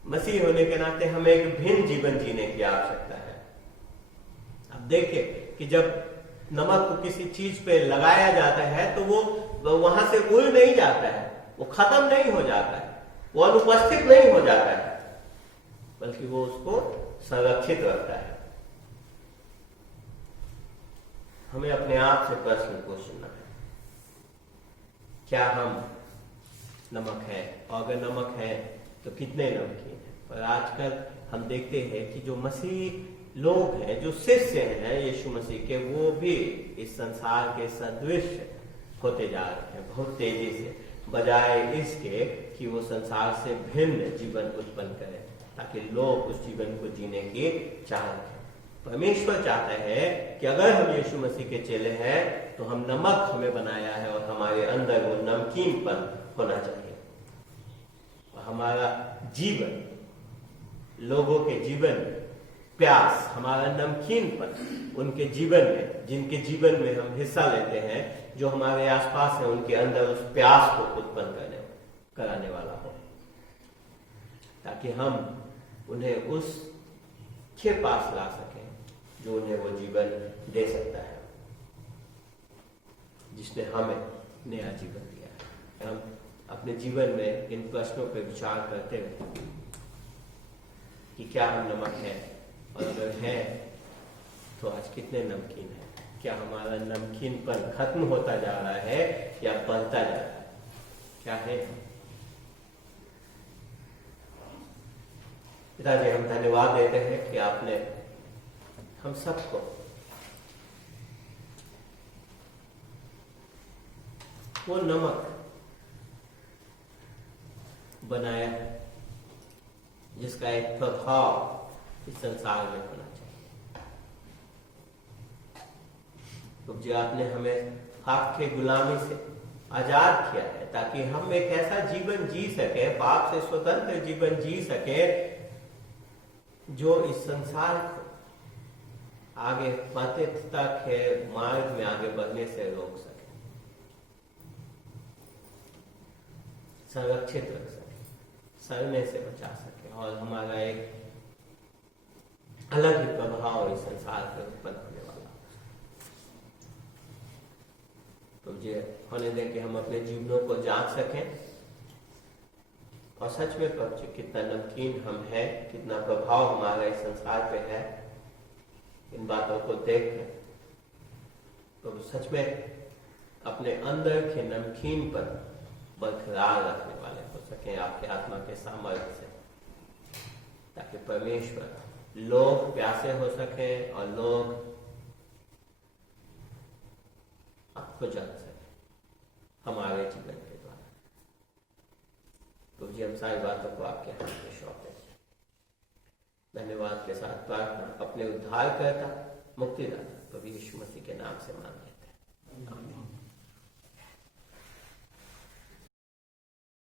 मसीह होने के नाते हमें एक भिन्न जीवन जीने की आवश्यकता है। अब देखिए कि जब नमक को किसी चीज पे लगाया जाता है तो वो वहां से उड़ नहीं जाता है, वो खत्म नहीं हो जाता है, वो अनुपस्थित नहीं हो जाता है, बल्कि वो उसको संरक्षित रखता है। हमें अपने आप से प्रश्न पूछना है, क्या हम नमक है? और अगर नमक है तो कितने नमकीन है? पर आजकल हम देखते हैं कि जो मसीह लोग हैं, जो शिष्य हैं यीशु मसीह के, वो भी इस संसार के सदृश होते जा रहे हैं बहुत तेजी से, बजाय इसके कि वो संसार से भिन्न जीवन उत्पन्न करें ताकि लोग उस जीवन को जीने की चाह रखें। परमेश्वर चाहता है कि अगर हम यीशु मसीह के चेले हैं तो हम नमक हमें बनाया है और हमारे अंदर वो नमकीनपन होना चाहिए। और हमारा जीवन, लोगों के जीवन में प्यास, हमारा नमकीनपन उनके जीवन में, जिनके जीवन में हम हिस्सा लेते हैं, जो हमारे आसपास है, उनके अंदर उस प्यास को उत्पन्न कराने वाला हो, ताकि हम उन्हें उस के पास ला सकें जो उन्हें वो जीवन दे सकता है, जिसने हमें नया जीवन दिया है। हम अपने जीवन में इन प्रश्नों पर विचार करते हुए कि क्या हम नमक हैं, और अगर हैं तो आज कितने नमकीन हैं? क्या हमारा नमकीनपन खत्म होता जा रहा है या बढ़ता जा रहा है? क्या है? पिताजी, हम धन्यवाद देते हैं कि आपने हम सबको वो नमक बनाया है जिसका एक प्रभाव इस संसार में होना चाहिए। तो जी, आपने हमें पाप के गुलामी से आजाद किया है ताकि हम एक ऐसा जीवन जी सके, पाप से स्वतंत्र जीवन जी सके, जो इस संसार को आगे पतितता के मार्ग में आगे बढ़ने से रोक सके, संरक्षित रख सके, सड़ने से बचा सके, और हमारा एक अलग ही प्रभाव इस संसार पर उत्पन्न होने वाला। तो ये होने दें कि हम अपने जीवनों को जांच सकें और सच में प्रभु जी कितना नमकीन हम हैं, कितना प्रभाव हमारा इस संसार पे है, इन बातों को देख कर तो सच में अपने अंदर के नमकीन पर बरकरार रखने वाले हो सके आपके आत्मा के सामर्थ्य से, ताकि परमेश्वर, लोग प्यासे हो सके और लोग आपको जान सके हमारे जीवन के द्वारा। तो जी, हम सारी बातों को आपके हाथ में सौंपते हैं। धन्यवाद के साथ प्रार्थना अपने उद्धारकर्ता, मुक्तिदाता प्रभु यीशु मसीह के नाम से मांग लेते हैं। आमीन।